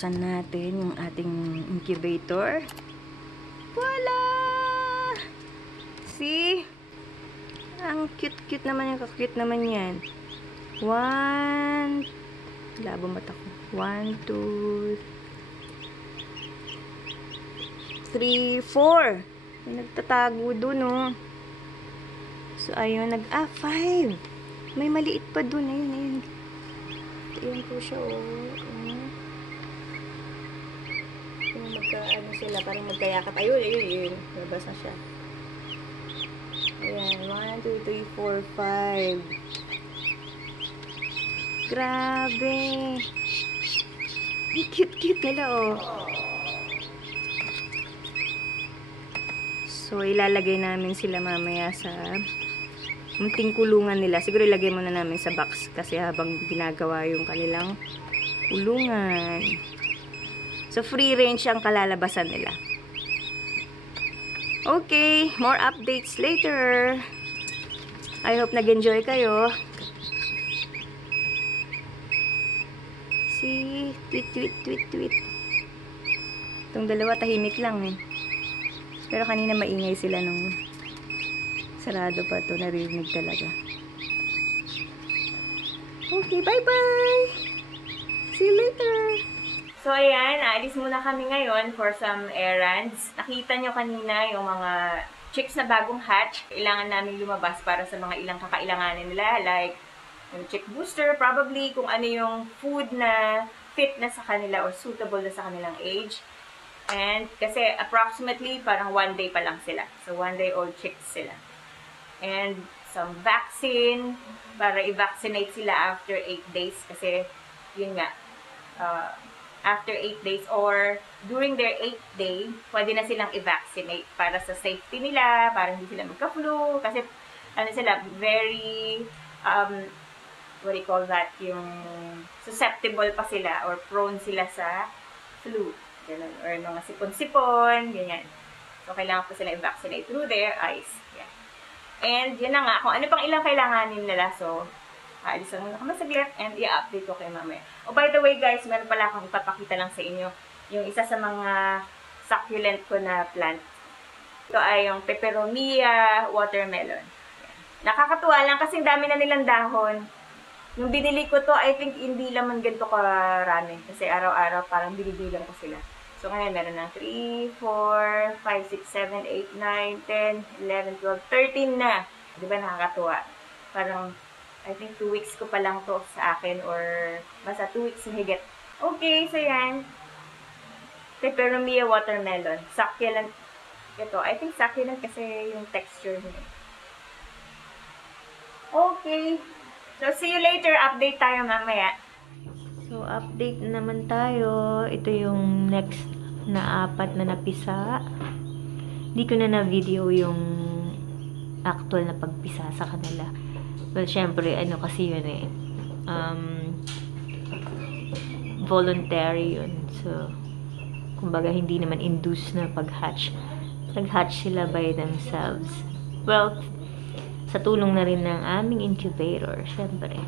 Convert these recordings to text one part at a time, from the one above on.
buksan natin yung ating incubator. Voila! See? Ang cute-cute naman yung kakute naman yan. 1, labo mata ko. 1, 2, 3, 4. May nagtatago dun, oh. So, ayun, 5. May maliit pa dun. Ayun. Ayun po siya, oh. Yung magka-ano sila, parang magkayakap. Ayun. Labas na siya. Ayan, 1, 2, 3, 4, 5. Grabe. Cute nila, oh. So, ilalagay namin sila mamaya sa munting kulungan nila. Siguro ilagay muna namin sa box kasi habang ginagawa yung kanilang kulungan. So, free range ang kalalabasan nila. Okay, more updates later. I hope nag-enjoy kayo. See, tweet. Itong dalawa tahimik lang eh. Pero kanina maingay sila nung sarado pa to, naririnig talaga. Okay, bye-bye! See you later! So, ayan, aalis muna kami ngayon for some errands. Nakita nyo kanina yung mga chicks na bagong hatch. Kailangan namin lumabas para sa mga ilang kakailanganin nila. Like, yung chick booster, probably kung ano yung food na fit na sa kanila or suitable na sa kanilang age. And kasi approximately parang 1 day pa lang sila. So 1-day-old chicks sila. And some vaccine para i-vaccinate sila after 8 days. Kasi yun nga, after 8 days or during their 8th day, pwede na silang i-vaccinate para sa safety nila, para hindi sila magka-flu. Kasi ano sila, very, what do you call that, yung susceptible pa sila or prone sila sa flu. Ganun, or mga sipon-sipon, ganyan. So, kailangan po sila i-vaccinate through their eyes. Yan. And, yun na nga, kung ano pang ilang kailanganin nila. So, aalisan muna kami saglit and i-update ko kayo mamaya. Oh, by the way, guys, meron pala akong ipapakita lang sa inyo yung isa sa mga succulent ko na plant. Ito ay yung peperomia watermelon. Yan. Nakakatuwa lang kasi dami na nilang dahon. Nung binili ko to, I think hindi naman ganito karami. Kasi araw-araw parang binibilang ko sila. So, ngayon, meron ng 3, 4, 5, 6, 7, 8, 9, 10, 11, 12, 13 na. Diba nakakatuwa? Parang, I think 2 weeks ko pa lang to sa akin or basta 2 weeks higit. Okay, so yan. Peperomia watermelon. Succulent. Ito, I think succulent kasi yung texture niya. Okay. So, see you later. Update tayo mamaya. So, update naman tayo. Ito yung next na 4 na napisa. Hindi ko na video yung actual na pagpisa sa kanila. Well, syempre, ano kasi yun eh. Voluntary yun. So, kumbaga, hindi naman induced na pag-hatch. Nag-hatch sila by themselves. Well, sa tulong na rin ng aming incubator, syempre.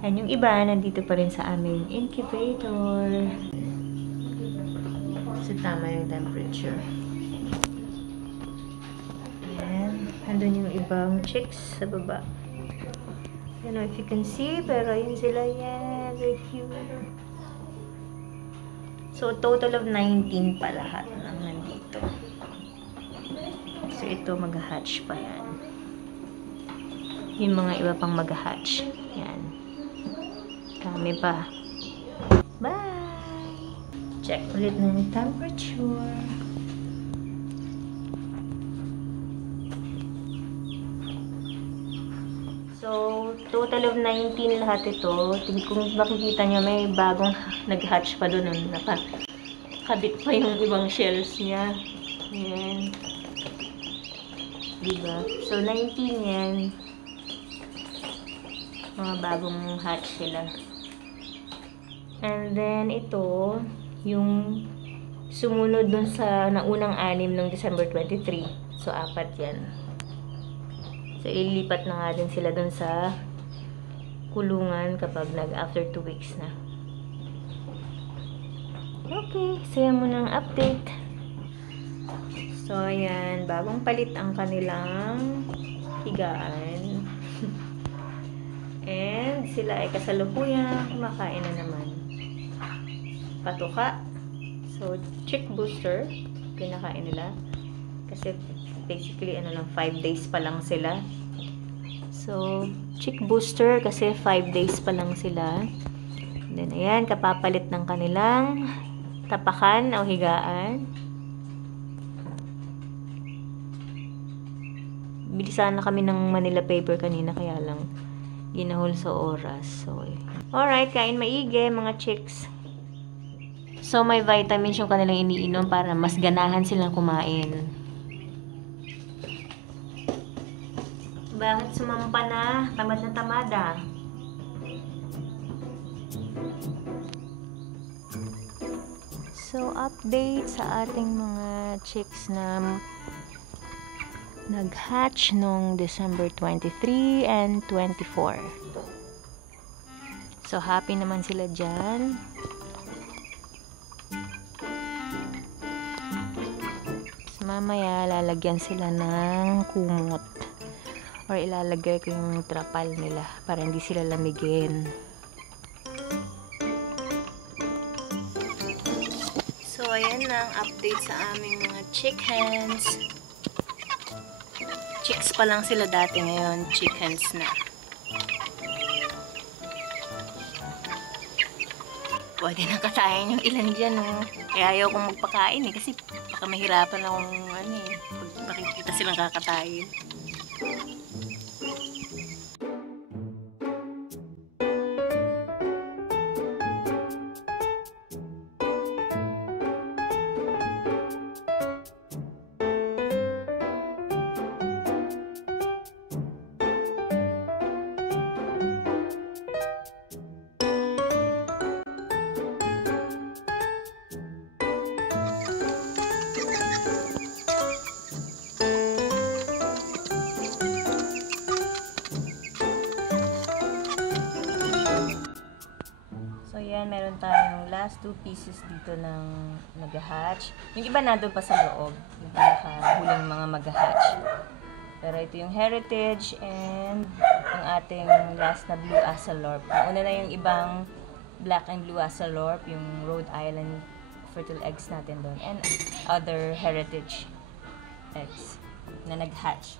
And yung iba, nandito pa rin sa aming incubator. So, tama yung temperature. And, andun yung ibang chicks sa baba. I don't know if you can see, pero yun sila. Yeah, very cute. So, total of 19 pa lahat ng nandito. So, ito mag-hatch pa yan. Yung mga iba pang mag-hatch. Yan. Dami pa. Bye! Check ulit ng temperature. So, total of 19 lahat ito. Kung makikita nyo, may bagong nag-hatch pa doon. Nakabit pa yung ibang shells niya. Yan. Diba? So, 19 yan. Mga bagong hatch sila. And then, ito, yung sumunod dun sa naunang 6 ng December 23. So, 4 yan. So, ilipat na nga din sila dun sa kulungan kapag after 2 weeks na. Okay, saya mo ng update. So, ayan, bagong palit ang kanilang higaan. And sila ay kasalukuyang kumakain na naman. Patuka. So, chick booster. Pinakain nila. Kasi basically, 5 days pa lang sila. So, chick booster kasi 5 days pa lang sila. And then, ayan, kapapalit ng kanilang tapakan o higaan. Bilisan na kami ng Manila paper kanina, kaya lang ginahol sa oras. So, alright, kain maigi, mga chicks. So, may vitamins yung kanilang iniinom para mas ganahan silang kumain. Bakit sumampa na? Tamad na tamad ah. So, update sa ating mga chicks na nag-hatch noong December 23 and 24. So, happy naman sila dyan. So, mamaya, lalagyan sila ng kumot. Or ilalagay ko yung trapal nila para hindi sila lamigin. So, ayan na ang update sa aming mga chickens. Chicks pa lang sila dati, ngayon chickens na. Pwede na katayin yung ilan dyan, no? Kaya ayaw kong magpakain eh, kasi baka mahirapan akong pag makikita silang kakatayin. Ayan, meron tayong last 2 pieces dito ng nag-hatch. Yung iba nandun pa sa loob. Yung pinakahuling mga mag-hatch. Pero ito yung heritage and ang ating last na blue asalorp. Una na yung ibang black and blue asalorp, yung Rhode Island fertile eggs natin doon. And other heritage eggs na nag-hatch.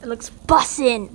It looks bussin'.